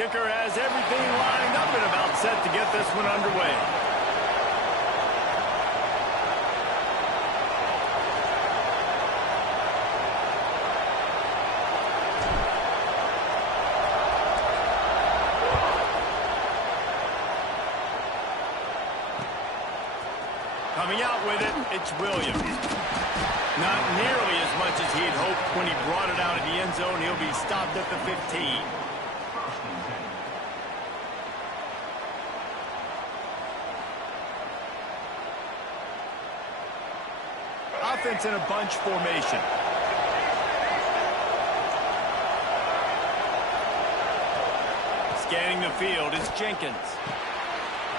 Kicker has everything lined up and about set to get this one underway. Coming out with it, it's Williams. Not nearly as much as he'd hoped when he brought it out of the end zone. He'll be stopped at the 15. Offense in a bunch formation. Scanning the field is Jenkins.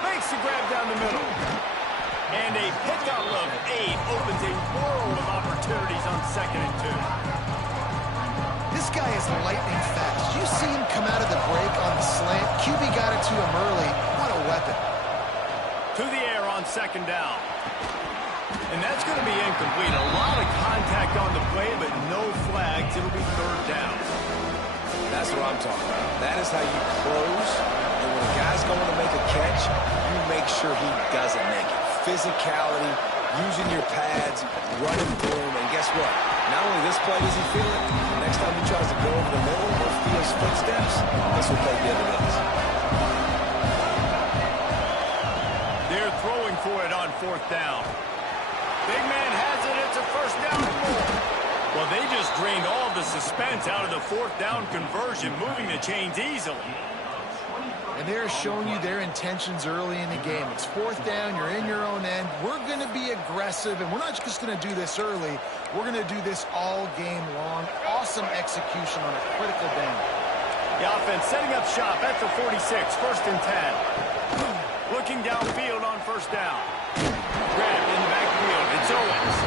Makes the grab down the middle. And a pickup of 8 opens a world of opportunities on 2nd and 2. This guy is lightning fast. You see him come out of the break on the slant. QB got it to him early. What a weapon. To the air on 2nd down. And that's going to be incomplete. A lot of contact on the play, but no flags. It'll be 3rd down. That's what I'm talking about. That is how you close. And when a guy's going to make a catch, you make sure he doesn't make it. Physicality, using your pads, running through him. And guess what? Not only this play does he feel it, the next time he tries to go over the middle or feels footsteps, this will pay dividends. They're throwing for it on 4th down. Big man has it. It's a 1st down and more. Well, they just drained all the suspense out of the 4th down conversion, moving the chains easily. And they're showing you their intentions early in the game. It's 4th down. You're in your own end. We're going to be aggressive, and we're not just going to do this early. We're going to do this all game long. Awesome execution on a critical down. The offense setting up shop at the 46, 1st and 10. Looking downfield on 1st down. Grabbed in the backfield. It's Owens.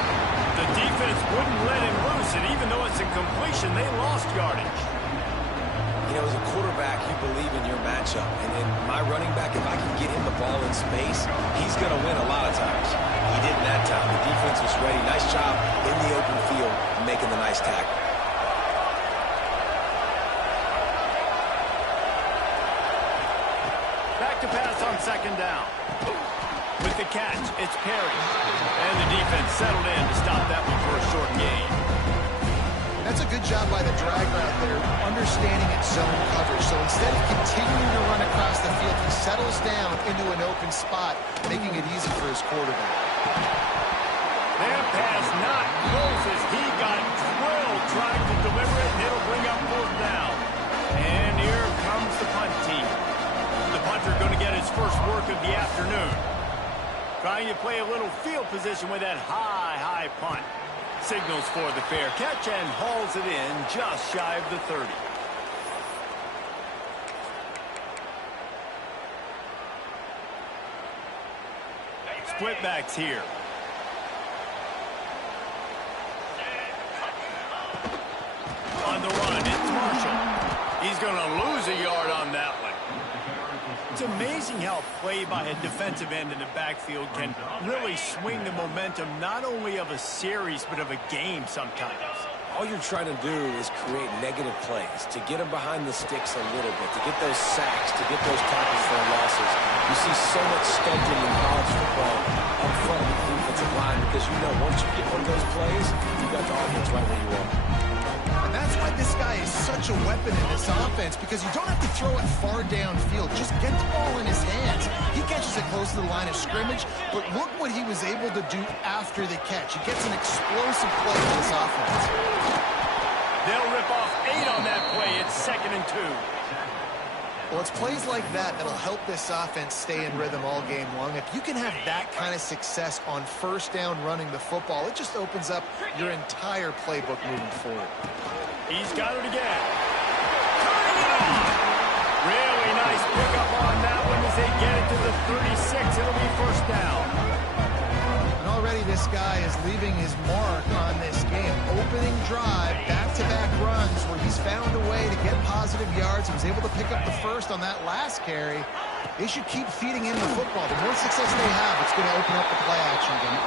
The defense wouldn't let him loose, and even though it's a completion, they lost yardage. You know, as a quarterback, you believe in your matchup. And in my running back, if I can get him the ball in space, he's going to win a lot of times. He didn't that time. The defense was ready. Nice job in the open field making the nice tackle. Back to pass on second down. With the catch, it's Perry. And the defense settled in to stop that one for a short gain. That's a good job by the drag route there, understanding its zone coverage. So instead of continuing to run across the field, he settles down into an open spot, making it easy for his quarterback. That pass not close as he got drilled trying to deliver it, and it'll bring up fourth down. And here comes the punt team. The punter going to get his first work of the afternoon. Trying to play a little field position with that high punt. Signals for the fair catch and hauls it in just shy of the 30. Split backs here. On the run, it's Marshall. He's going to lose a yard on that one. It's amazing how a play by a defensive end in the backfield can really swing the momentum not only of a series but of a game sometimes. All you're trying to do is create negative plays, to get them behind the sticks a little bit, to get those sacks, to get those tackles for losses. You see so much stunting in college football up front of the defensive line because you know once you get one of those plays, you got the offense right where you want. And that's why this guy is such a weapon in this offense, because you don't have to throw it far downfield. Just get the ball in his hands. He catches it close to the line of scrimmage, but look what he was able to do after the catch. He gets an explosive play in this offense. They'll rip off 8 on that play. It's 2nd and 2. Well, it's plays like that that'll help this offense stay in rhythm all game long. If you can have that kind of success on first down running the football, it just opens up your entire playbook moving forward. He's got it again. Turning it on. Really nice pickup on that one as they get it to the 36. It'll be first down. And already this guy is leaving his mark on this game. Opening drive, back-to-back runs where he's found a way to get positive yards. He was able to pick up the first on that last carry. They should keep feeding in the football. The more success they have, it's going to open up the play action game.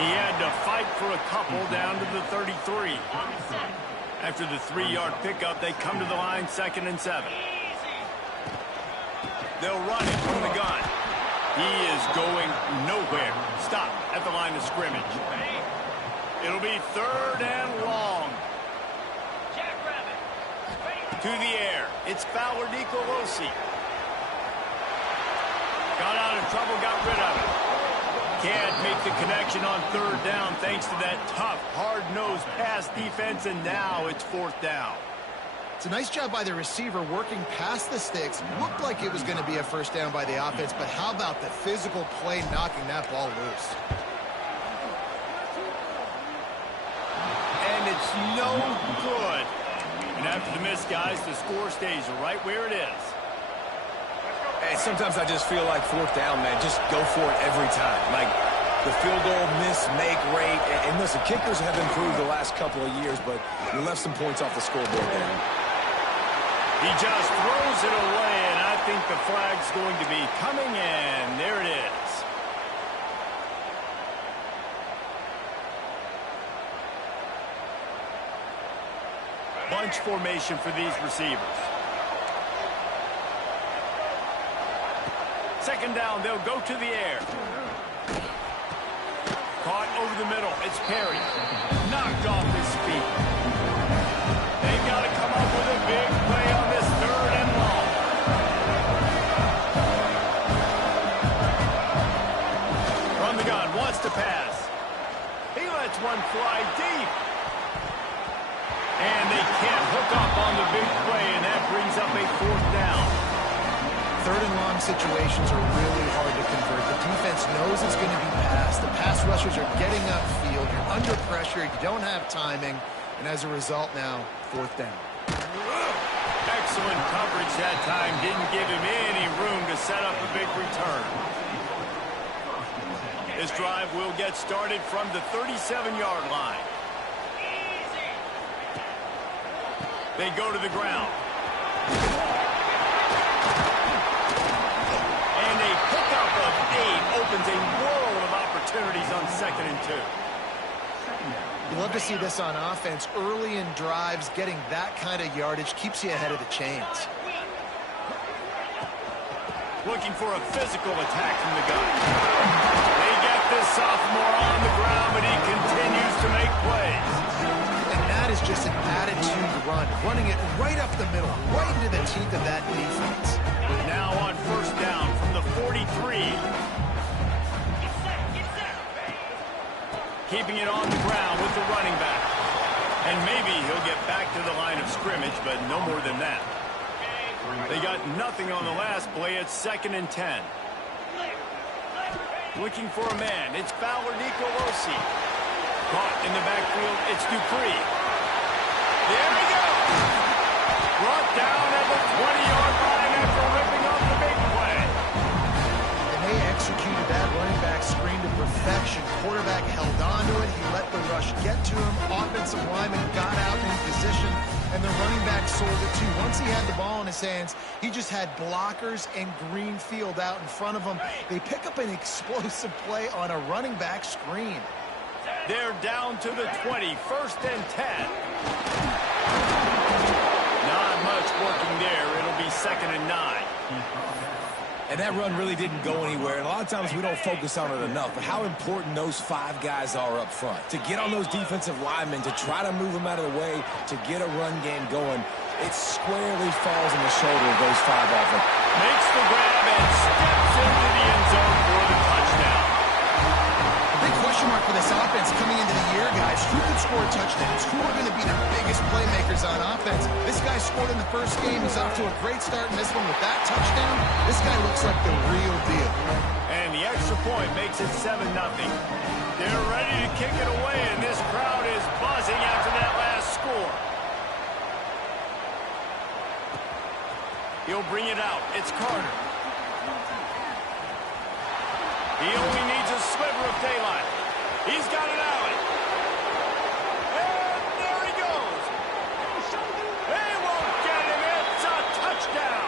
He had to fight for a couple down to the 33. After the 3-yard pickup, they come to the line 2nd and 7. They'll run it from the gun. He is going nowhere. Stop at the line of scrimmage. It'll be 3rd and long. To the air. It's Fowler Nicolosi. Got out of trouble, got rid of it. Can't make the connection on 3rd down thanks to that tough, hard-nosed pass defense, and now it's 4th down. It's a nice job by the receiver working past the sticks. Looked like it was going to be a first down by the offense, but how about the physical play knocking that ball loose? And it's no good. And after the miss, guys, the score stays right where it is. And sometimes I just feel like 4th down, man. Just go for it every time. Like the field goal miss-make rate. And listen, kickers have improved the last couple of years, but we left some points off the scoreboard there. He just throws it away, and I think the flag's going to be coming in. There it is. Bunch formation for these receivers. 2nd down, they'll go to the air. Caught over the middle. It's Perry. Knocked off his feet. They've got to come up with a big play on this 3rd and long. From the gun, wants to pass. He lets one fly deep. And they can't hook up on the big play, and that brings up a 4th down. 3rd and long situations are really hard to convert. The defense knows it's going to be passed. The pass rushers are getting upfield. You're under pressure. You don't have timing. And as a result now, 4th down. Excellent coverage that time. Didn't give him any room to set up a big return. This drive will get started from the 37-yard line. They go to the ground. And a pickup of 8 opens a world of opportunities on 2nd and 2. You love to see this on offense. Early in drives, getting that kind of yardage keeps you ahead of the chains. Looking for a physical attack from the gun. They get this sophomore on the ground, but he continues to make plays. And that is just an attitude run, running it right up the middle, right into the teeth of that defense. Now on 1st down from the 43. Keeping it on the ground with the running back. And maybe he'll get back to the line of scrimmage, but no more than that. They got nothing on the last play. It's 2nd and 10. Looking for a man. It's Fowler Nicolosi. Caught in the backfield. It's Dupree. There he goes. Brought down at the 20-yard line after ripping off the big play. And they executed that running back screen to perfection. Quarterback held on to it. He let the rush get to him. Offensive lineman got out in position, and the running back sold it too. Once he had the ball in his hands, he just had blockers and green field out in front of him. They pick up an explosive play on a running back screen. They're down to the 20, 1st and 10. Not much working there. It'll be 2nd and 9. And that run really didn't go anywhere. And a lot of times we don't focus on it enough. But how important those 5 guys are up front. To get on those defensive linemen, to try to move them out of the way, to get a run game going, it squarely falls on the shoulder of those 5 offense. Makes the grab and steps into the end zone for the touchdown. Big question mark for this offense coming into the year, guys. Who could score touchdowns? Who are going to be the biggest playmakers on offense? This guy scored in the first game. He's off to a great start in this one with that touchdown. This guy looks like the real deal. And the extra point makes it 7-0. They're ready to kick it away, and this crowd is buzzing after that last score. He'll bring it out. It's Carter. He only needs a sliver of daylight. He's got it out. And there he goes. They won't get him. It's a touchdown.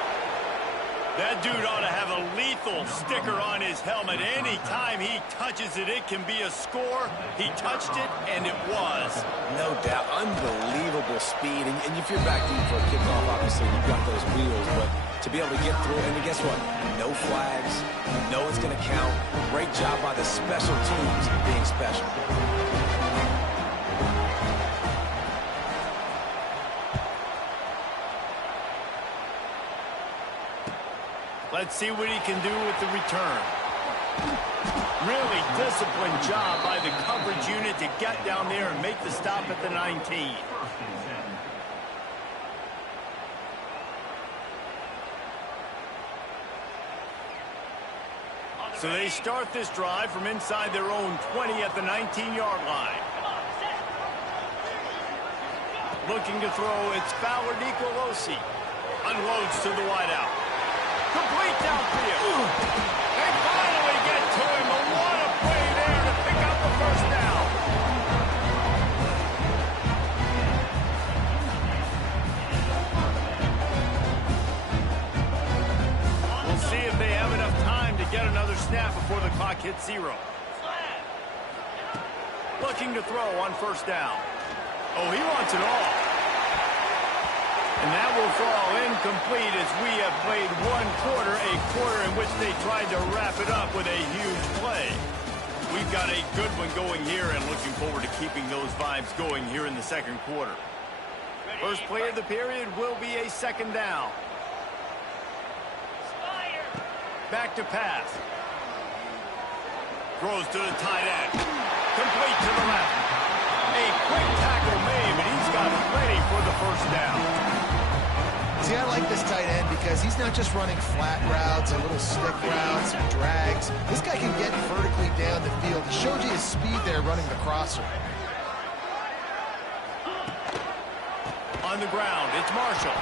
That dude ought to have a lethal sticker on his helmet. Anytime he touches it, it can be a score. He touched it, and it was. No doubt. Unbelievable speed. And if you're back deep for a kickoff, obviously you've got those wheels. But to be able to get through, and guess what? No flags. You know it's going to count. Great job by the special teams being special. Let's see what he can do with the return. Really disciplined job by the coverage unit to get down there and make the stop at the 19. So they start this drive from inside their own 20 at the 19-yard line. Looking to throw, it's Fowler Nicolosi. Unloads to the wideout. Complete downfield. They finally get to him. But what a play there to pick up the 1st down. We'll see if they have enough time to get another snap before the clock hits 0. Looking to throw on 1st down. Oh, he wants it all. And that will fall incomplete as we have played 1 quarter, a quarter in which they tried to wrap it up with a huge play. We've got a good one going here and looking forward to keeping those vibes going here in the 2nd quarter. First play of the period will be a 2nd down. Back to pass. Throws to the tight end. Complete to the left. A quick tackle made, but he's got plenty for the 1st down. See, I like this tight end because he's not just running flat routes and little stick routes and drags. This guy can get vertically down the field. He showed you his speed there running the crosser. On the ground, it's Marshall.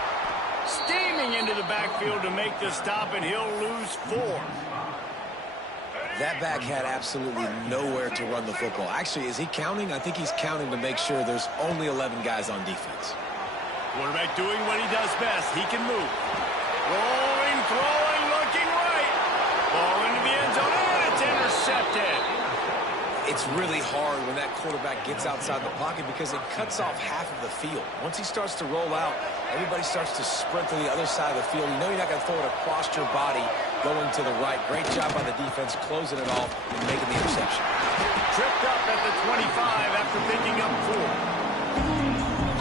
Steaming into the backfield to make the stop, and he'll lose 4. That back had absolutely nowhere to run the football. Actually, is he counting? I think he's counting to make sure there's only 11 guys on defense. Quarterback doing what he does best. He can move. Rolling, throwing, looking right. Ball into the end zone, and it's intercepted. It's really hard when that quarterback gets outside the pocket because it cuts off half of the field. Once he starts to roll out, everybody starts to sprint to the other side of the field. You know you're not going to throw it across your body going to the right. Great job by the defense closing it off and making the interception. Tripped up at the 25 after picking up 4.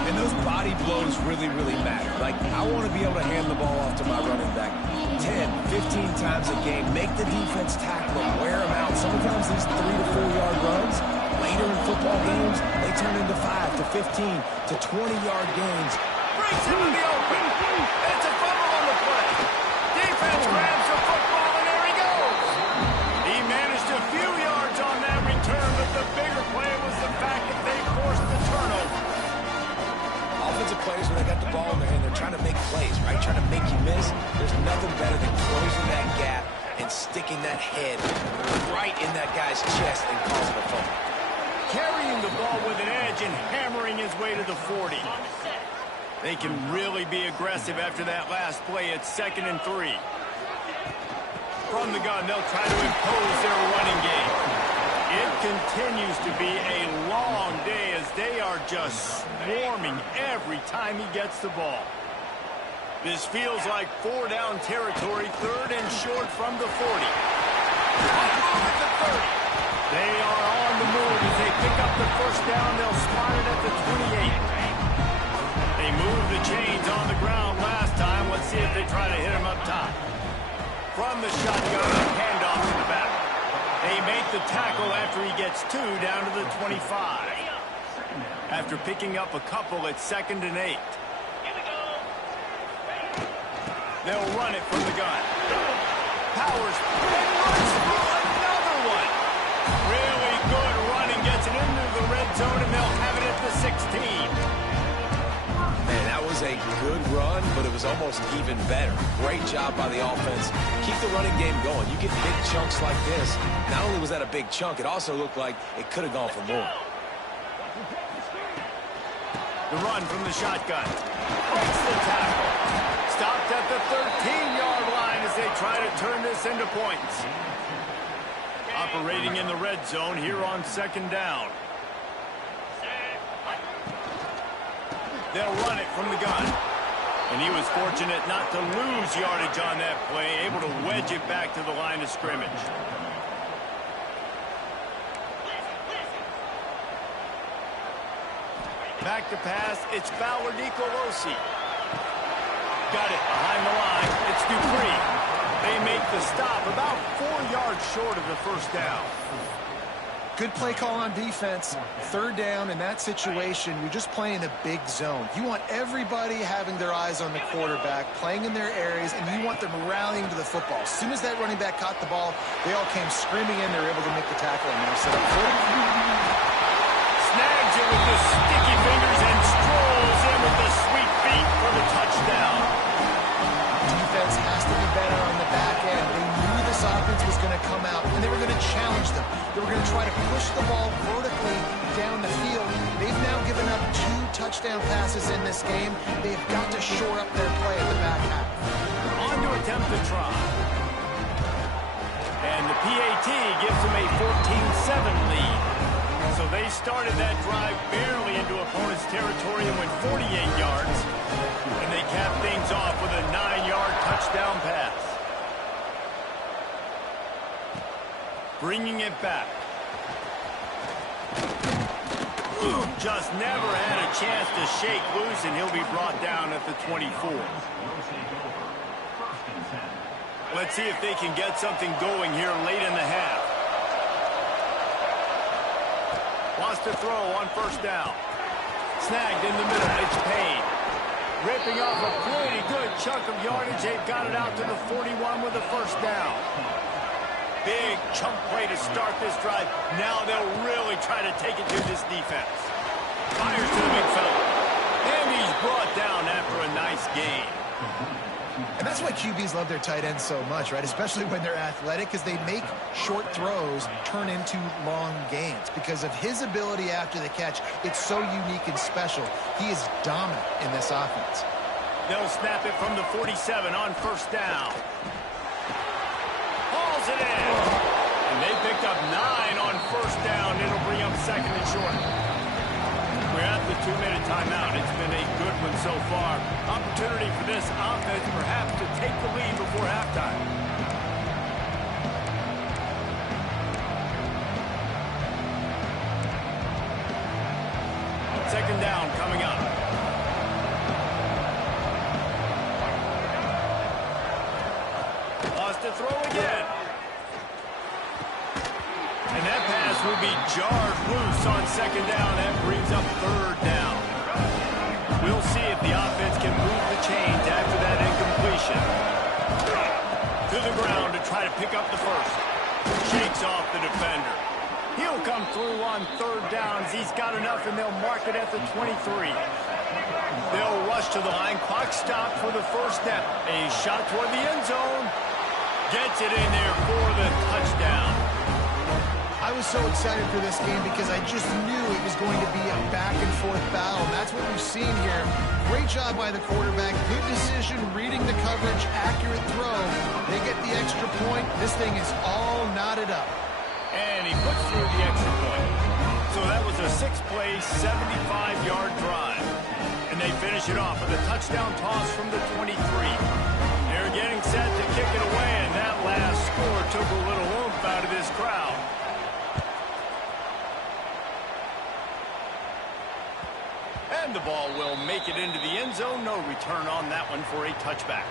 And those body blows really, really matter. Like, I want to be able to hand the ball off to my running back 10, 15 times a game. Make the defense tackle them, wear them out. Sometimes these 3 to 4 yard runs, later in football games, they turn into 5 to 15 to 20-yard gains. Breaks him in the open. It's a fumble on the play. Defense grabs the football, and there he goes. He managed a few yards on that return, but the bigger play was the fact that they forced the turnover. Offensive players, when they got the ball in their hand, they're trying to make plays, right? Trying to make you miss. There's nothing better than closing that gap and sticking that head right in that guy's chest and causing a fumble. Carrying the ball with an edge and hammering his way to the 40. They can really be aggressive after that last play. It's 2nd and 3. From the gun, they'll try to impose their running game. It continues to be a long day as they are just swarming every time he gets the ball. This feels like 4 down territory, 3rd and short from the 40. At the 30. They are on the move as they pick up the first down. They'll spot it at the 28. They moved the chains on the ground last time. Let's see if they try to hit him up top. From the shotgun, a handoff to the back. They make the tackle after he gets 2 down to the 25. After picking up a couple, it's 2nd and 8. They'll run it from the gun. Powers and runs through another one. Really good running, gets it into the red zone, and they'll have it at the 16. Man, that was a good run, but it was almost even better. Great job by the offense. Keep the running game going. You get big chunks like this. Not only was that a big chunk, it also looked like it could have gone for more. The run from the shotgun. Breaks the tackle. Stopped at the 13-yard line as they try to turn this into points. Operating in the red zone here on 2nd down. They'll run it from the gun. And he was fortunate not to lose yardage on that play, able to wedge it back to the line of scrimmage. Back to pass, it's Fowler Nicolosi. Got it behind the line, it's Dupree. They make the stop about 4 yards short of the first down. Good play call on defense. 3rd down in that situation, you're just playing a big zone. You want everybody having their eyes on the quarterback, playing in their areas, and you want them rallying to the football. As soon as that running back caught the ball, they all came screaming in. They were able to make the tackle and now set up for it. Snags it with the sticky fingers and strolls in with the sweet feet for the touchdown. Defense has to be better on the back end. They knew this offense was going to come out, and they were going to challenge them. They were going to try to push the ball vertically down the field. They've now given up 2 touchdown passes in this game. They've got to shore up their play in the back half. On to attempt the try. And the PAT gives them a 14-7 lead. So they started that drive barely into opponent's territory and went 48 yards. And they capped things off with a 9-yard touchdown pass. Bringing it back. Just never had a chance to shake loose, and he'll be brought down at the 24. Let's see if they can get something going here late in the half. Wants to throw on first down. Snagged in the middle. It's Payne. Ripping off a pretty good chunk of yardage. They've got it out to the 41 with the first down. Big chunk play to start this drive. Now they'll really try to take it to this defense. Fires to the big fella. And he's brought down after a nice gain. And that's why QBs love their tight ends so much, right? Especially when they're athletic, because they make short throws turn into long gains. Because of his ability after the catch, it's so unique and special. He is dominant in this offense. They'll snap it from the 47 on first down. Hauls it in. And they picked up 9 on first down. It'll bring up second and short. We're at the 2-minute timeout. It's been a good one so far. Opportunity for this offense perhaps to take the lead before halftime. Second down coming up. Lost to throw again. And that pass will be jarred loose on second down. That brings up third down. We'll see if the offense can move the chains after that incompletion. To the ground to try to pick up the first. Shakes off the defender. He'll come through on third downs. He's got enough, and they'll mark it at the 23. They'll rush to the line. Clock stopped for the first down. A shot toward the end zone. Gets it in there for the touchdown. I was so excited for this game because I just knew it was going to be a back-and-forth battle. And that's what we've seen here. Great job by the quarterback. Good decision, reading the coverage, accurate throw. They get the extra point. This thing is all knotted up. And he puts through the extra point. So that was a 6-play, 75-yard drive. And they finish it off with a touchdown toss from the 23. They're getting set to kick it away, and that last score took a little oomph out of this crowd. And the ball will make it into the end zone. No return on that one for a touchback.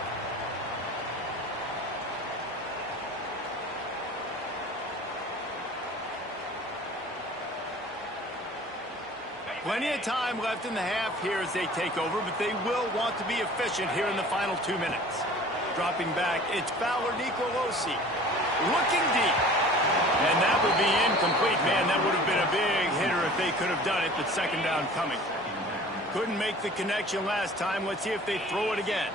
Plenty of time left in the half here as they take over, but they will want to be efficient here in the final 2 minutes. Dropping back, it's Fowler Nicolosi. Looking deep. And that would be incomplete. Man, that would have been a big hitter if they could have done it, but second down coming. Couldn't make the connection last time. Let's see if they throw it again.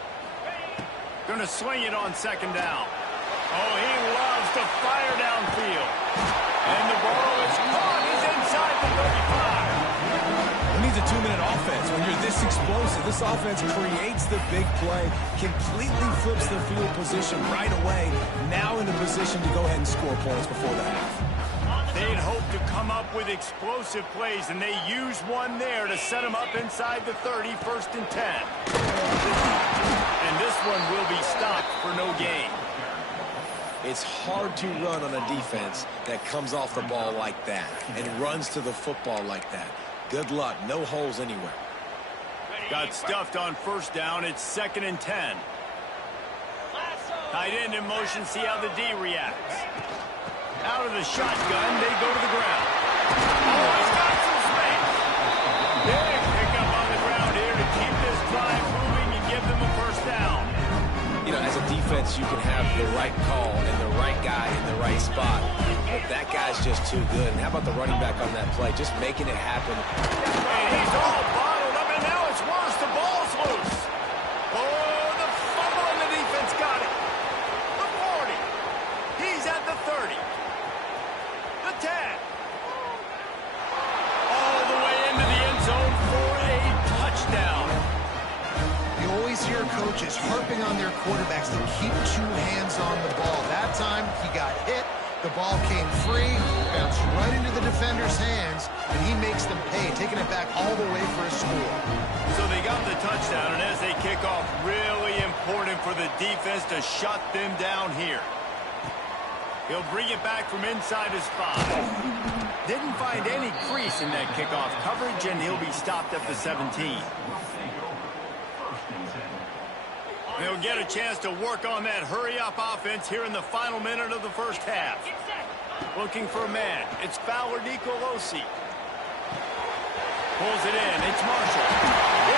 Going to swing it on second down. Oh, he loves to fire downfield. And the ball is caught. He's inside the 35. It needs a 2-minute offense. When you're this explosive, this offense creates the big play, completely flips the field position right away, now in a position to go ahead and score points before the half. They'd hoped to come up with explosive plays, and they used one there to set them up inside the 30, 1st and 10. And this one will be stopped for no gain. It's hard to run on a defense that comes off the ball like that and runs to the football like that. Good luck. No holes anywhere. Got stuffed on first down. It's 2nd and 10. Tight end in motion. See how the D reacts. Out of the shotgun, they go to the ground. Oh, he's got some space. Big pickup on the ground here to keep this drive moving and give them a first down. You know, as a defense, you can have the right call and the right guy in the right spot. But that guy's just too good. And how about the running back on that play? Just making it happen. And he's all bottled up, and now it's worse. The ball's loose. Oh, the fumble, and the defense got it. The 40. He's at the 30. The 10. All the way into the end zone for a touchdown. You always hear coaches harping on their quarterbacks to keep 2 hands on the ball. That time, he got hit. The ball came free, bounced right into the defender's hands, and he makes them pay, taking it back all the way for a score. So they got the touchdown, and as they kick off, really important for the defense to shut them down here. He'll bring it back from inside his 5. Didn't find any crease in that kickoff coverage, and he'll be stopped at the 17. They'll get a chance to work on that hurry-up offense here in the final minute of the first half. Looking for a man. It's Fowler Nicolosi. Pulls it in. It's Marshall.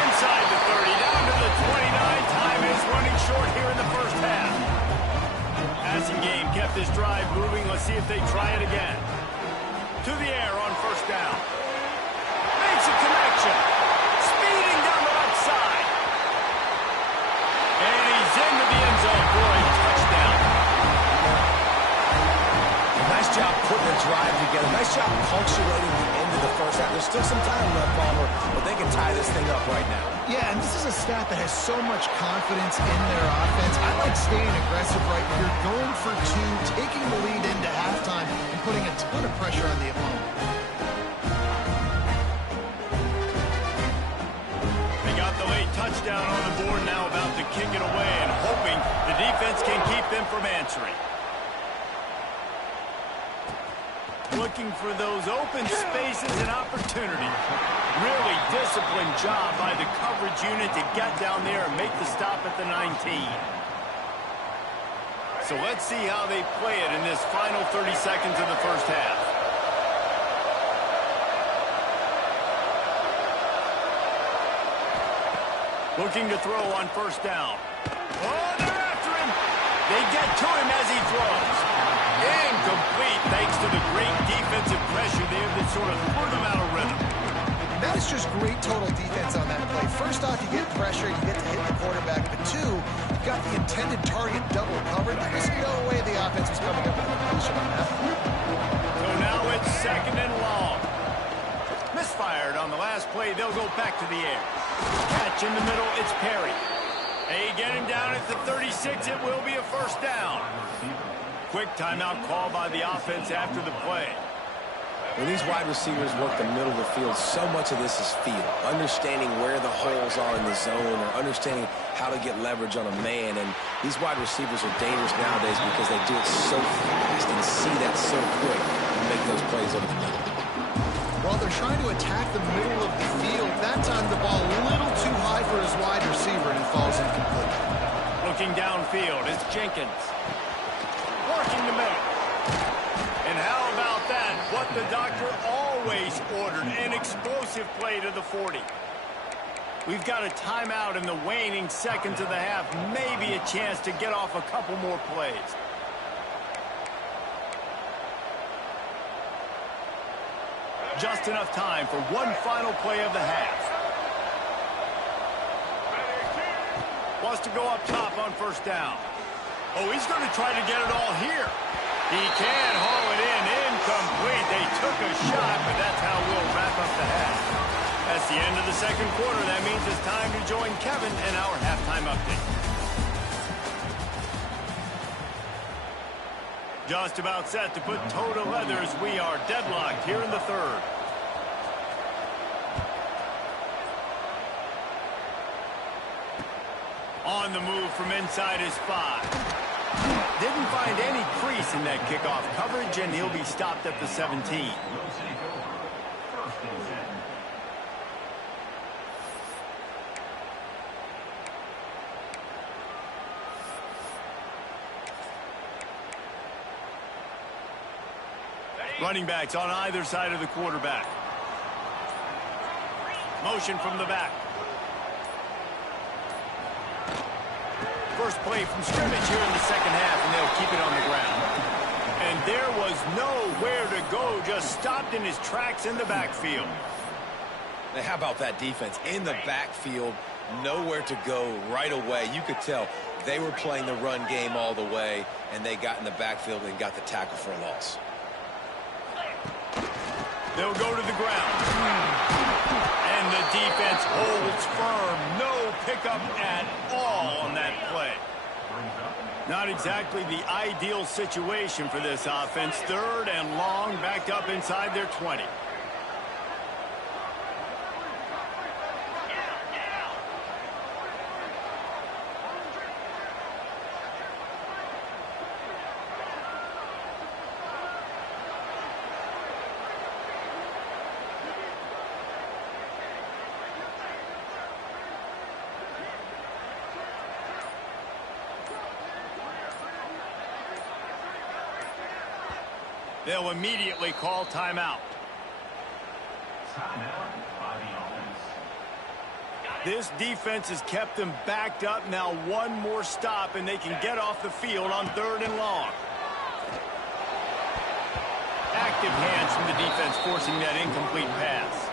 Inside the 30, down to the 29. Time is running short here in the first half. Passing game kept this drive moving. Let's see if they try it again. To the air on first down. Makes a connection. Speeding down the left side. And he's in the putting a drive together. Nice job punctuating the end of the first half. There's still some time left, Palmer, but they can tie this thing up right now. Yeah, and this is a staff that has so much confidence in their offense. I like staying aggressive right here, going for two, taking the lead into halftime, and putting a ton of pressure on the opponent. They got the late touchdown on the board, now about to kick it away and hoping the defense can keep them from answering. Looking for those open spaces and opportunities. Really disciplined job by the coverage unit to get down there and make the stop at the 19. So let's see how they play it in this final 30 seconds of the first half. Looking to throw on first down. Oh, they're after him. They get to him as he throws. Incomplete thanks to the great defensive pressure there that sort of threw them out of rhythm. That is just great total defense on that play. First off, you get pressure, you get to hit the quarterback. But two, you got the intended target double covered. There was no way the offense was coming up with a completion on that. So now it's second and long. Misfired on the last play. They'll go back to the air. Catch in the middle. It's Perry. They get him down at the 36. It will be a first down. Quick timeout call by the offense after the play. When these wide receivers work the middle of the field, so much of this is feel. Understanding where the holes are in the zone or understanding how to get leverage on a man. And these wide receivers are dangerous nowadays because they do it so fast and see that so quick and make those plays over the middle. While they're trying to attack the middle of the field, that time the ball a little too high for his wide receiver and he falls incomplete. Looking downfield is Jenkins. Working the middle. And how about that? What the doctor always ordered, an explosive play to the 40. We've got a timeout in the waning seconds of the half. Maybe a chance to get off a couple more plays. Just enough time for one final play of the half. Wants to go up top on first down. Oh, he's going to try to get it all here. He can haul it in. Incomplete. They took a shot, but that's how we'll wrap up the half. That's the end of the second quarter. That means it's time to join Kevin in our halftime update. Just about set to put toe to leather as we are deadlocked here in the third. On the move from inside his 5. Didn't find any crease in that kickoff coverage, and he'll be stopped at the 17. Running backs on either side of the quarterback. Motion from the back. First play from scrimmage here in the second half, and they'll keep it on the ground. And there was nowhere to go, just stopped in his tracks in the backfield. Now, how about that defense? In the backfield, nowhere to go right away. You could tell they were playing the run game all the way, and they got in the backfield and got the tackle for a loss. They'll go to the ground. And the defense holds firm. No pickup at all on that play. Not exactly the ideal situation for this offense. Third and long, backed up inside their 20. They'll immediately call timeout. This defense has kept them backed up. Now one more stop, and they can get off the field on third and long. Active hands from the defense forcing that incomplete pass.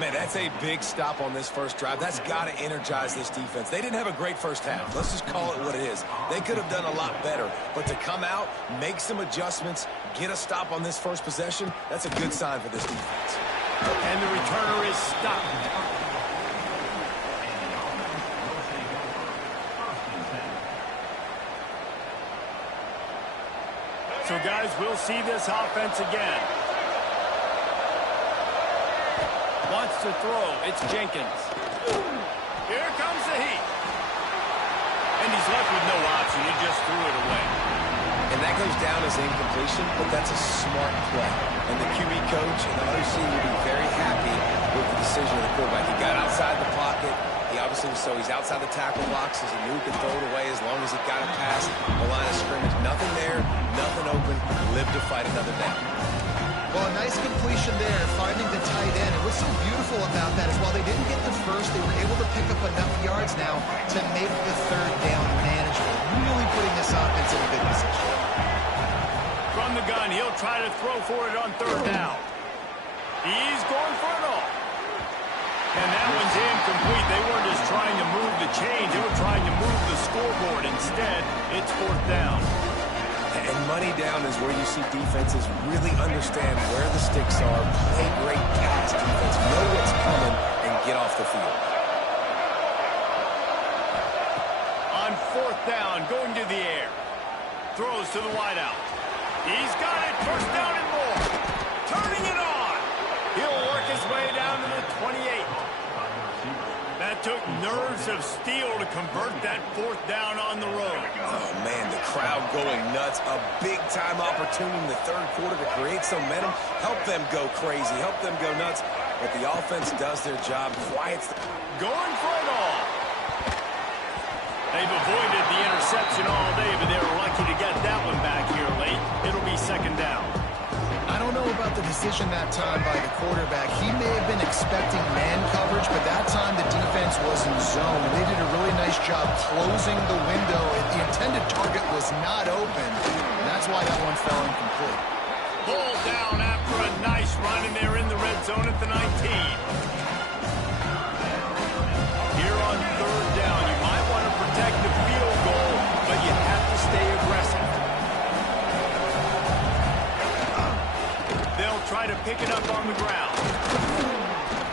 Man, that's a big stop on this first drive. That's got to energize this defense. They didn't have a great first half. Let's just call it what it is. They could have done a lot better. But to come out, make some adjustments, get a stop on this first possession, that's a good sign for this defense. And the returner is stopped. So, guys, we'll see this offense again. Wants to throw. It's Jenkins. Here comes the heat. And he's left with no option. He just threw it away. And that goes down as incompletion, but that's a smart play. And the QB coach and the OC will be very happy with the decision of the quarterback. He got outside the pocket. He obviously, so he's outside the tackle box. He knew he could throw it away as long as he got it past the line of scrimmage. Nothing there, nothing open. Live to fight another down. Well, a nice completion there, finding the tight end. And what's so beautiful about that is while they didn't get the first, they were able to pick up enough yards now to make the third down manageable. Really putting this offense in a good position. From the gun, he'll try to throw for it on third down. He's going for it all. And that one's incomplete. They weren't just trying to move the chains. They were trying to move the scoreboard. Instead, it's fourth down. And money down is where you see defenses really understand where the sticks are, play great pass defense, know what's coming, and get off the field. On fourth down, going to the air. Throws to the wideout. He's got it. First down and more. Turning it on. He'll work his way down to the 28. That took nerves of steel to convert that fourth down on the road. Oh, man, the crowd going nuts. A big-time opportunity in the third quarter to create some momentum. Help them go crazy. Help them go nuts. But the offense does their job. Quiets. Going for it all. They've avoided the interception all day, but they were lucky to get that one back here late. It'll be second down. I don't know about the decision that time by the quarterback. He may have been expecting man coverage, but that time the defense was in zone, and they did a really nice job closing the window. The intended target was not open, and that's why that one fell incomplete. Pulled down after a nice run, and they're in the red zone at the 19. Here on third down, you might want to protect the field goal, but you have to stay aggressive. They'll try to pick it up on the ground.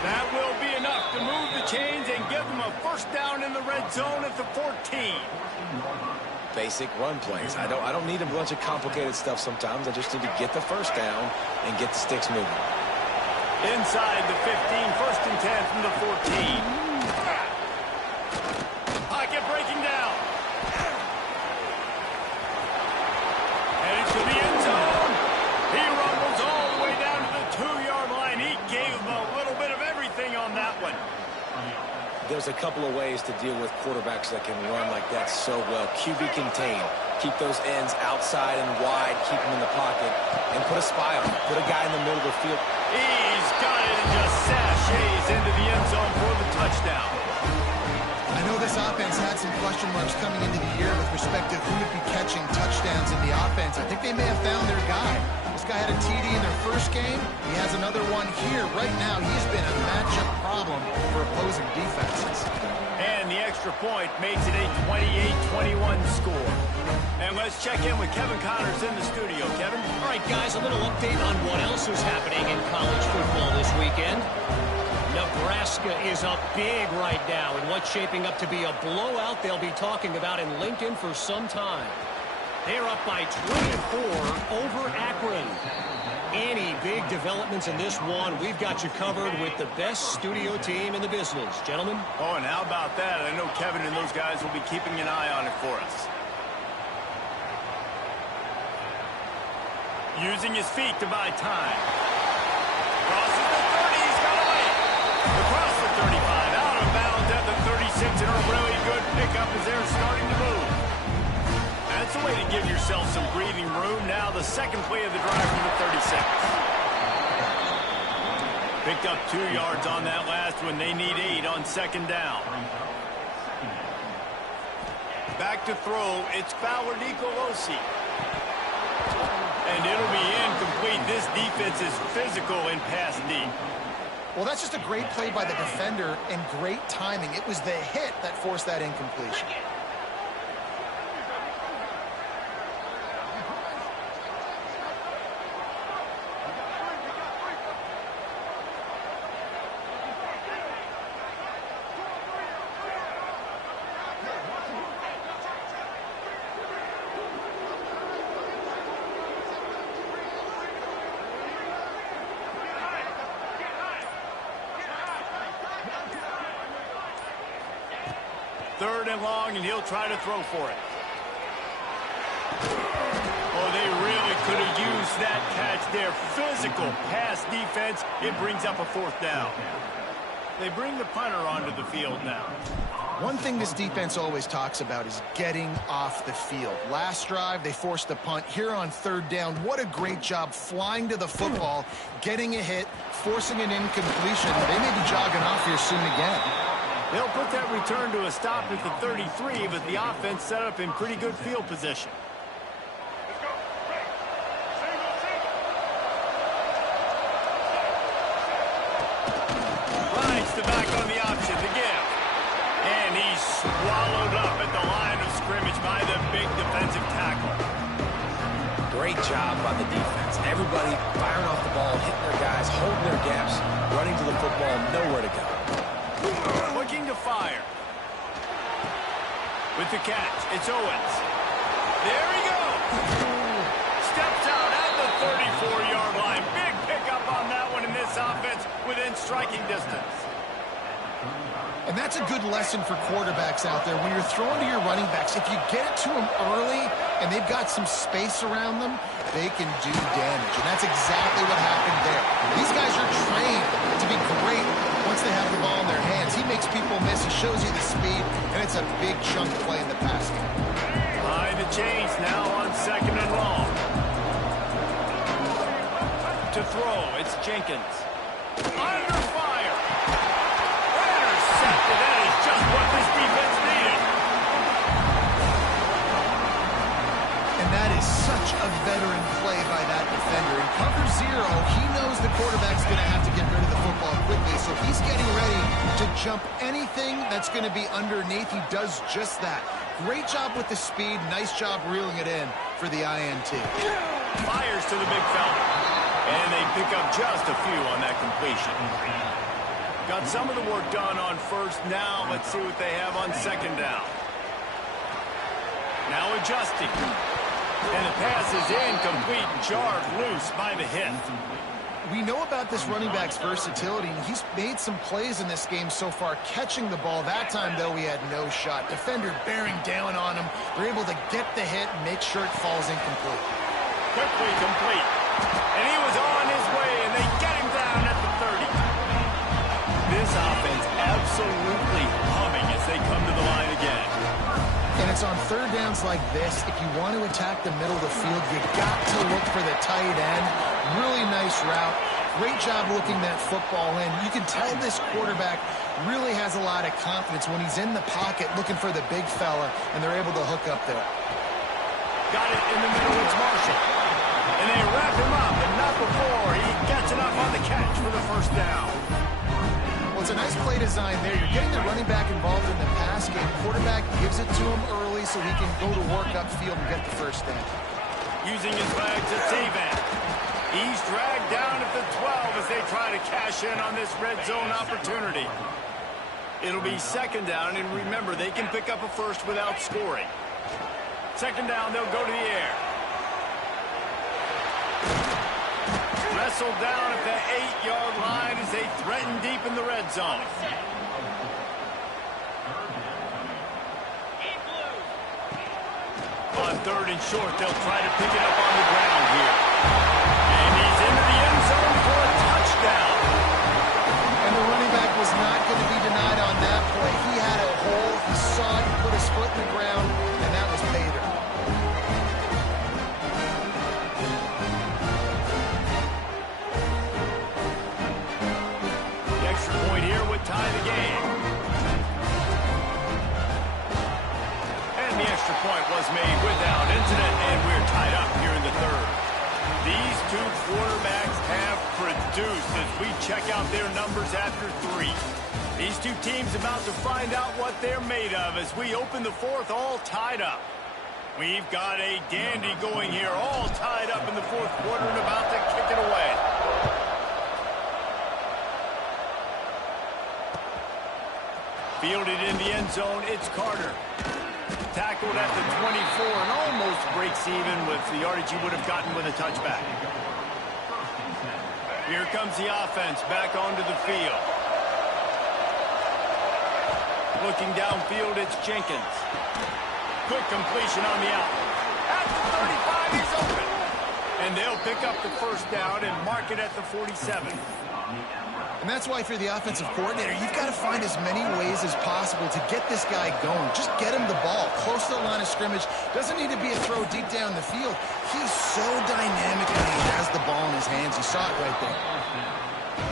That will be enough to move the chains and give them a first down in the red zone at the 14. Basic run plays. I don't need a bunch of complicated stuff sometimes. I just need to get the first down and get the sticks moving. Inside the 15, first and 10 from the 14. Pocket breaking down. Headed to the end zone. He rumbles all the way down to the 2-yard line. He gave him a little bit of everything on that one. There's a couple of ways to deal with quarterbacks that can run like that so well. QB contain. Keep those ends outside and wide. Keep them in the pocket. And put a spy on them. Put a guy in the middle of the field. He's got it and just sashays into the end zone for the touchdown. I know this offense had some question marks coming into the year with respect to who would be catching touchdowns in the offense. I think they may have found their guy. This guy had a TD in their first game. He has another one here. Right now, he's been a matchup problem for opposing defenses. And the extra point makes it a 28-21 score. And let's check in with Kevin Connors in the studio. Kevin? All right, guys, a little update on what else is happening in college football this weekend. Nebraska is up big right now in what's shaping up to be a blowout they'll be talking about in Lincoln for some time. They're up by 24 over Akron. Any big developments in this one, we've got you covered with the best studio team in the business. Gentlemen? Oh, and how about that? I know Kevin and those guys will be keeping an eye on it for us. Using his feet to buy time. Crosses the 30, he's got away. Across the 35, out of bounds at the 36, and a really good pickup as they're starting to move. That's a way to give yourself some breathing room. Now the second play of the drive from the 36. Picked up 2 yards on that last one. They need 8 on second down. Back to throw. It's Fowler Nicolosi. And it'll be incomplete. This defense is physical in pass deep. Well, that's just a great play by the defender and great timing. It was the hit that forced that incompletion. 3rd and long, and he'll try to throw for it. Oh, they really could have used that catch there. Physical pass defense. It brings up a 4th down. They bring the punter onto the field now. One thing this defense always talks about is getting off the field. Last drive, they forced a punt. Here on 3rd down, what a great job flying to the football, getting a hit, forcing an incompletion. They may be jogging off here soon again. They'll put that return to a stop at the 33, but the offense set up in pretty good field position. Rides the back on the option to give. And he's swallowed up at the line of scrimmage by the big defensive tackle. Great job by the defense. Everybody firing off the ball, hitting their guys, holding their gaps, running to the football, nowhere to go. Looking to fire. With the catch, it's Owens. There he goes. Steps out at the 34-yard line. Big pickup on that one in this offense within striking distance. And that's a good lesson for quarterbacks out there. When you're throwing to your running backs, if you get it to them early and they've got some space around them, they can do damage. And that's exactly what happened there. These guys are trained to be great once they have the ball in their hands. He makes people miss. He shows you the speed, and it's a big chunk play in the pass game. Behind the chains now on 2nd and long. To throw, it's Jenkins. Under fire. Intercepted. That is just what this defense needed. And that is such a veteran play by that defender. In cover 0, he knows the quarterback's going to have to get rid of the football quickly, so he's getting ready to jump anything that's going to be underneath. He does just that. Great job with the speed. Nice job reeling it in for the INT. Fires to the big fella. And they pick up just a few on that completion. Got some of the work done on 1st. Now let's see what they have on 2nd down. Now adjusting. And the pass is incomplete, jarred loose by the hit. We know about this running back's versatility, and he's made some plays in this game so far, catching the ball. That time, though, he had no shot. Defender bearing down on him. They're able to get the hit and make sure it falls incomplete. Quickly complete. And he was on his way, and they get him down at the 30. This offense absolutely humming as they come to the line again. And it's on 3rd downs like this. If you want to attack the middle of the field, you got to look for the tight end. Really nice route. Great job looking that football in. You can tell this quarterback really has a lot of confidence when he's in the pocket looking for the big fella, and they're able to hook up there. Got it in the middle. It's Marshall. And they wrap him up, and not before he gets enough on the catch for the 1st down. Well, it's a nice play design there. You're getting the running back involved in the pass game. Quarterback gives it to him early so he can go to work upfield and get the 1st down. Using his legs, it's Avan. He's dragged down at the 12 as they try to cash in on this red zone opportunity. It'll be 2nd down, and remember, they can pick up a 1st without scoring. 2nd down, they'll go to the air. Wrestled down at the 8-yard line as they threaten deep in the red zone. On 3rd and short, they'll try to pick it up on the ground here. And he's into the end zone for a touchdown. And the running back was not going to be denied on that play. He had a hole. He saw it, put his foot in the ground, and that was Bader. Point here would tie the game. And the extra point was made without incident, and we're tied up here in the 3rd. These two quarterbacks have produced as we check out their numbers after 3. These two teams about to find out what they're made of as we open the 4th all tied up. We've got a dandy going here, all tied up in the 4th quarter and about to kick it away. Fielded in the end zone, it's Carter. Tackled at the 24 and almost breaks even with the yardage he would have gotten with a touchback. Here comes the offense back onto the field. Looking downfield, it's Jenkins. Quick completion on the out. At the 35, he's open. And they'll pick up the first down and mark it at the 47. And that's why if you're the offensive coordinator, you've got to find as many ways as possible to get this guy going. Just get him the ball close to the line of scrimmage. Doesn't need to be a throw deep down the field. He's so dynamic when he has the ball in his hands. You saw it right there.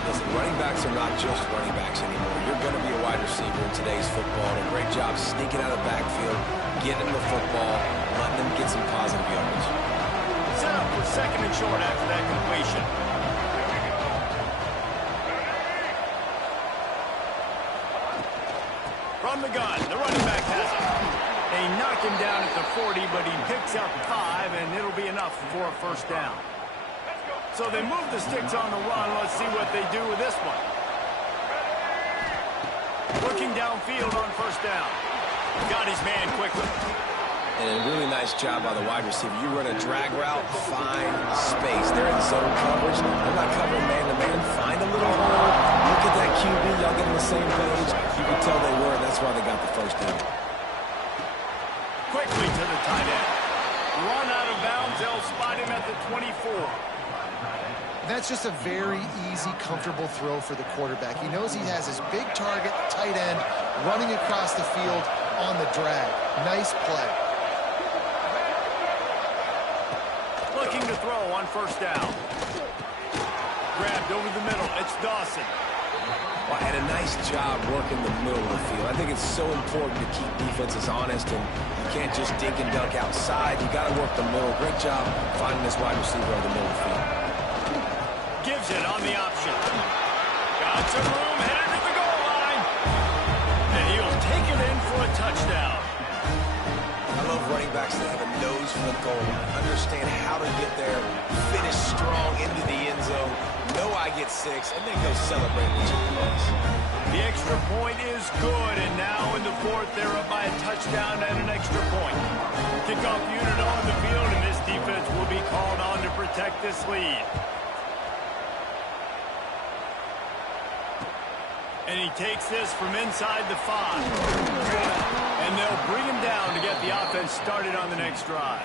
Listen, running backs are not just running backs anymore. You're going to be a wide receiver in today's football. And a great job sneaking out of the backfield, getting him the football, letting him get some positive yardage. Set up for second and short after that completion. From the gun, the running back has it. They knock him down at the 40, but he picks up 5, and it'll be enough for a first down. So they move the sticks on the run. Let's see what they do with this one. Looking downfield on first down. Got his man quickly. And a really nice job by the wide receiver. You run a drag route, find space. They're in zone coverage. They're not covering man-to-man. Find a little hole. Look at that QB. Y'all get on the same page. You can tell they were. That's why they got the first down. Quickly to the tight end. Run out of bounds. They'll spot him at the 24. That's just a very easy, comfortable throw for the quarterback. He knows he has his big target, tight end, running across the field on the drag. Nice play. Looking to throw on first down. Grabbed over the middle. It's Dawson. Well, and a nice job working the middle of the field. I think it's so important to keep defenses honest, and you can't just dink and dunk outside. You got to work the middle. Great job finding this wide receiver on the middle of the field. Gives it on the option. Got some room, headed to the goal line. And he'll take it in for a touchdown. I love running backs that have a nose for the goal line. Understand how to get there, finish strong into the end zone, know I get 6, and then go celebrate with your plays. The extra point is good, and now in the 4th, they're up by a touchdown and an extra point. Kickoff unit on the field, and this defense will be called on to protect this lead. And he takes this from inside the 5. And they'll bring him down to get the offense started on the next drive.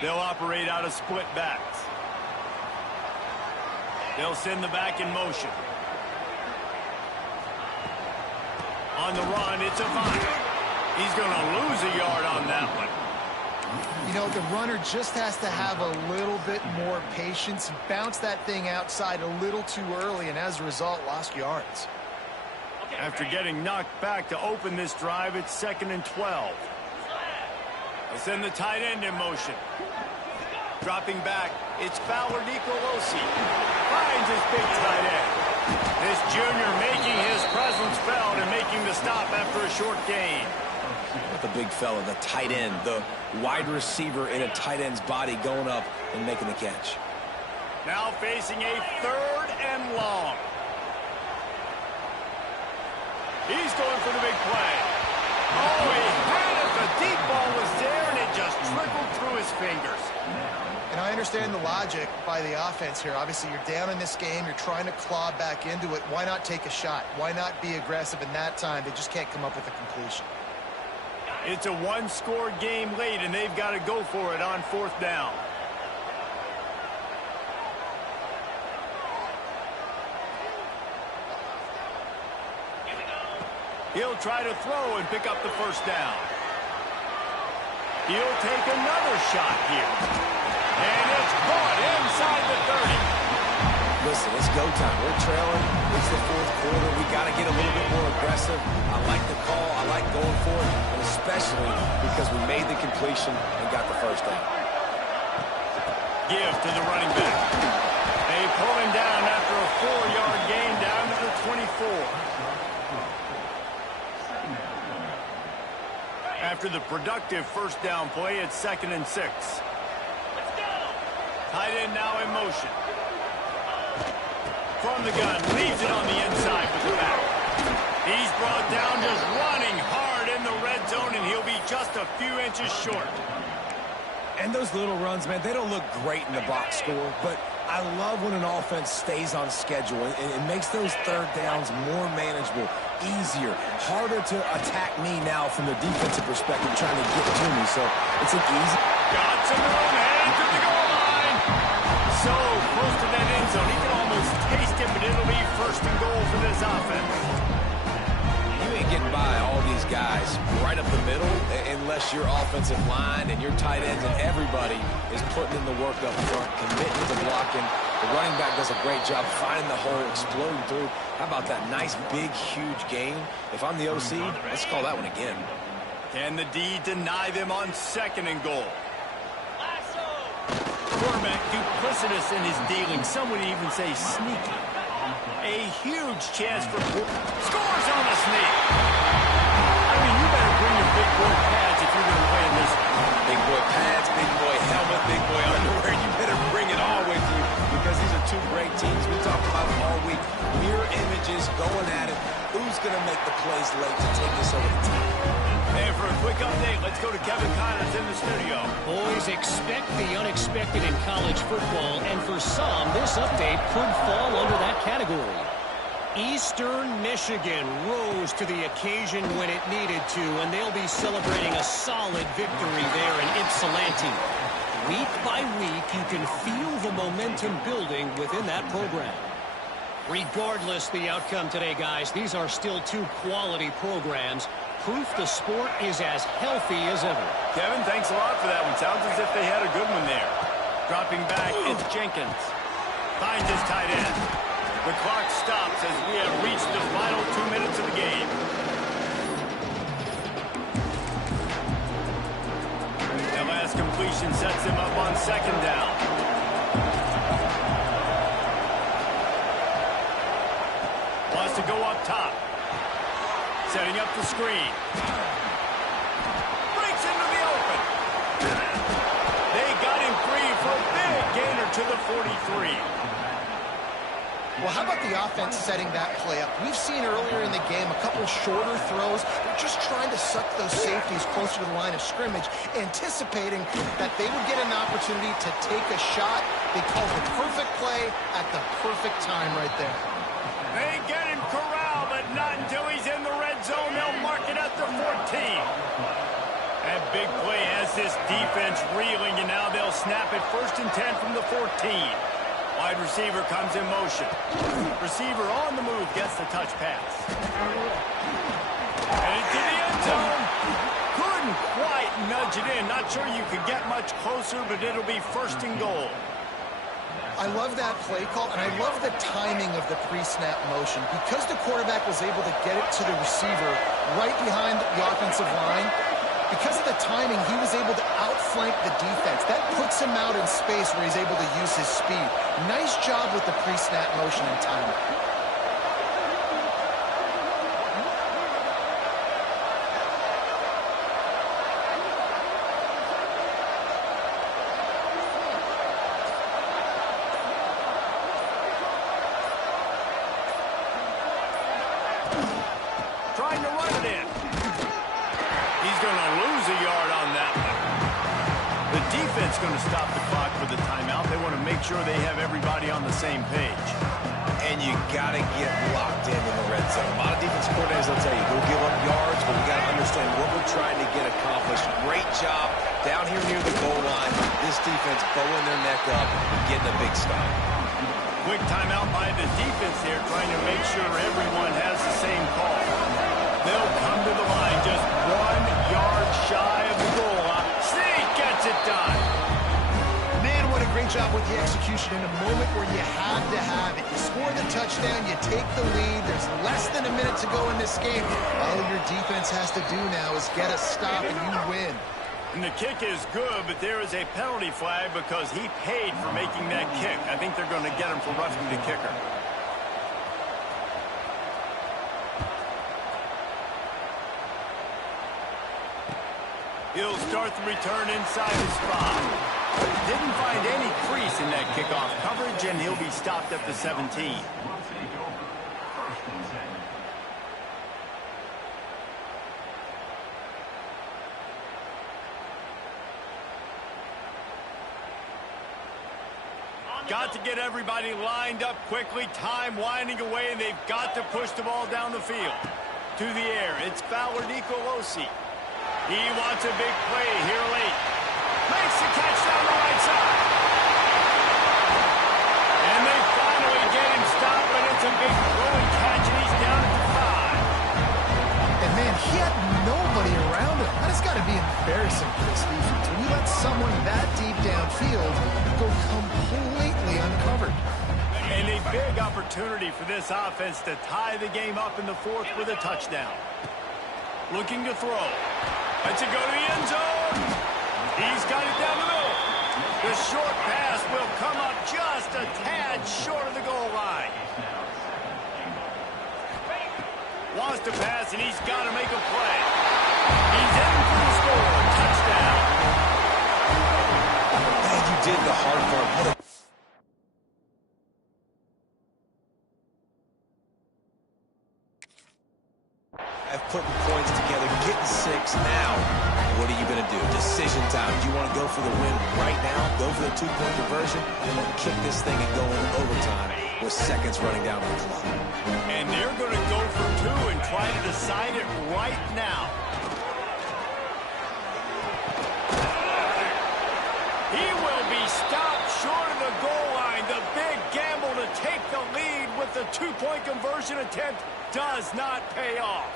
They'll operate out of split backs. They'll send the back in motion. On the run, it's Avant. He's going to lose a yard on that one. You know, the runner just has to have a little bit more patience, bounce that thing outside a little too early, and as a result, lost yards. After getting knocked back to open this drive, it's 2nd and 12. They send the tight end in motion. Dropping back, it's Fowler Nicolosi. Finds his big tight end. This junior making his presence felt and making the stop after a short gain. The big fella, the tight end, the wide receiver in a tight end's body going up and making the catch. Now facing a 3rd and long. He's going for the big play. Oh, he had it. The deep ball was there, and it just trickled through his fingers. And I understand the logic by the offense here. Obviously, you're down in this game. You're trying to claw back into it. Why not take a shot? Why not be aggressive in that time? They just can't come up with a completion. It's a one-score game late, and they've got to go for it on 4th down. He'll try to throw and pick up the first down. He'll take another shot here. And it's caught inside the 30. Listen, it's go time. We're trailing. It's the 4th quarter. We got to get a little bit more aggressive. I like the call. I like going for it, and especially because we made the completion and got the first down. Give to the running back. They pull him down after a 4-yard gain down to the 24. After the productive first down play, it's 2nd and 6. Tight end now in motion. From the gun, leaves it on the inside with the back. He's brought down just running hard in the red zone, and he'll be just a few inches short. And those little runs, man, they don't look great in the box score, but I love when an offense stays on schedule and it makes those third downs more manageable, easier, harder to attack me now from the defensive perspective trying to get to me. So it's an easy. Got some room, heading to the goal line. So close to that end zone. He can almost taste it, but it'll be first and goal for this offense. You ain't getting by all these guys right up the middle unless your offensive line and your tight ends and everybody is putting in the work up front, committing to blocking. The running back does a great job finding the hole, exploding through. How about that nice, big, huge gain? If I'm the OC, let's call that one again. Can the D deny them on second and goal? Quarterback duplicitous in his dealing. Some would even say sneaky. A huge chance for scores on the sneak. I mean, you better bring your big boy pads if you're going to win this. Big boy pads, big boy helmet, big boy underwear. You better bring it all with you because these are two great teams. We talked about it all week. Mirror images, going at it. Who's going to make the plays late to take this over the top? And for a quick update, let's go to Kevin Connors in the studio. Boys, expect the unexpected in college football, and for some, this update could fall under that category. Eastern Michigan rose to the occasion when it needed to, and they'll be celebrating a solid victory there in Ypsilanti. Week by week, you can feel the momentum building within that program. Regardless the outcome today, guys, these are still two quality programs. Proof the sport is as healthy as ever. Kevin, thanks a lot for that one. Sounds as if they had a good one there. Dropping back, it's Jenkins. Finds his tight end. The clock stops as we have reached the final 2 minutes of the game. That last completion sets him up on second down. Wants to go up top. Setting up the screen. Breaks into the open. They got him free for a big gainer to the 43. Well, how about the offense setting that play up? We've seen earlier in the game a couple shorter throws. They're just trying to suck those safeties closer to the line of scrimmage, anticipating that they would get an opportunity to take a shot. They called the perfect play at the perfect time right there. They get him corralled, but not until he's in the red zone. They'll mark it at the 14. That big play has this defense reeling, and now they'll snap it 1st and 10 from the 14. Wide receiver comes in motion. Receiver on the move gets the touch pass. And into the end zone. Couldn't quite nudge it in. Not sure you could get much closer, but it'll be 1st and goal. I love that play call, and I love the timing of the pre-snap motion. Because the quarterback was able to get it to the receiver right behind the offensive line, because of the timing, he was able to outflank the defense. That puts him out in space where he's able to use his speed. Nice job with the pre-snap motion and timing. Trying to run it in. He's going to lose a yard on that one. The defense going to stop the clock for the timeout. They want to make sure they have everybody on the same page. And you got to get locked in the red zone. A lot of defense coordinators will tell you, go give up yards, but we got to understand what we're trying to get accomplished. Great job down here near the goal line. This defense bowing their neck up and getting a big stop. Quick timeout by the defense there, trying to make sure everyone has the same call. They'll come to the line just 1 yard shy of the goal line. Sneak gets it done. Man, what a great job with the execution in a moment where you had to have it. You score the touchdown, you take the lead. There's less than a minute to go in this game. All your defense has to do now is get a stop and you win. And the kick is good, but there is a penalty flag because he paid for making that kick. I think they're going to get him for roughing the kicker. He'll start the return inside the spot. Didn't find any crease in that kickoff coverage, and he'll be stopped at the 17. got to get everybody lined up quickly. Time winding away, and they've got to push the ball down the field. To the air, it's Fowler Nicolosi. He wants a big play here late. Makes the catch down the right side. And they finally get him stopped, but it's a big throwing catch, and he's down at the 5. And, man, he had nobody around him. That has got to be embarrassing for this defense. When you let someone that deep downfield go completely uncovered. And a big opportunity for this offense to tie the game up in the 4th with a touchdown. Looking to throw. Lets it go to the end zone. He's got it down the middle. The short pass will come up just a tad short of the goal line. Wants to pass, and he's got to make a play. He's in for the score. Touchdown. Man, you did the hard part. What a putting points together, getting 6 now. What are you going to do? Decision time. Do you want to go for the win right now? Go for the 2-point conversion? Or kick this thing and go into overtime with seconds running down on the clock? And they're going to go for 2 and try to decide it right now. He will be stopped short of the goal line. The big gamble to take the lead with the 2-point conversion attempt does not pay off.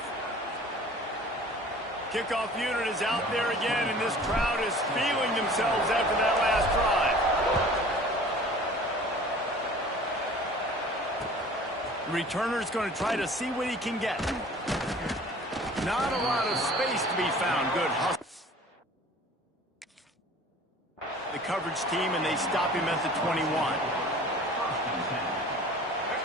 Kickoff unit is out there again, and this crowd is feeling themselves after that last drive. The returner's going to try to see what he can get. Not a lot of space to be found. Good hustle. The coverage team, and they stop him at the 21.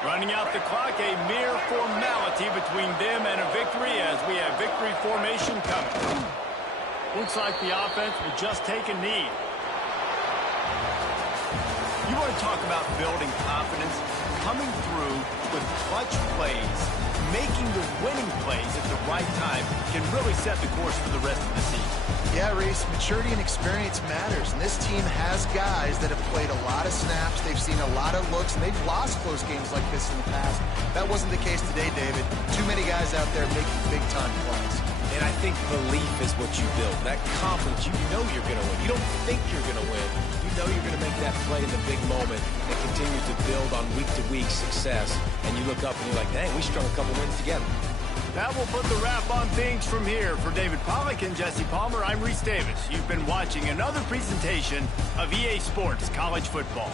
Running out the clock, a mere formality between them and a victory as we have victory formation coming. Looks like the offense will just take a knee. You want to talk about building confidence? Coming through with clutch plays, making the winning plays at the right time can really set the course for the rest of the season. Yeah, Reese, maturity and experience matters, and this team has guys that have played a lot of snaps. They've seen a lot of looks, and they've lost close games like this in the past. That wasn't the case today, David. Too many guys out there making big-time plays. And I think belief is what you build. That confidence, you know you're going to win. You don't think you're going to win. You know you're going to make that play in the big moment and continue to build on week-to-week success. And you look up and you're like, dang, we strung a couple wins together. That will put the wrap on things from here. For David Pollack and Jesse Palmer, I'm Reese Davis. You've been watching another presentation of EA Sports College Football.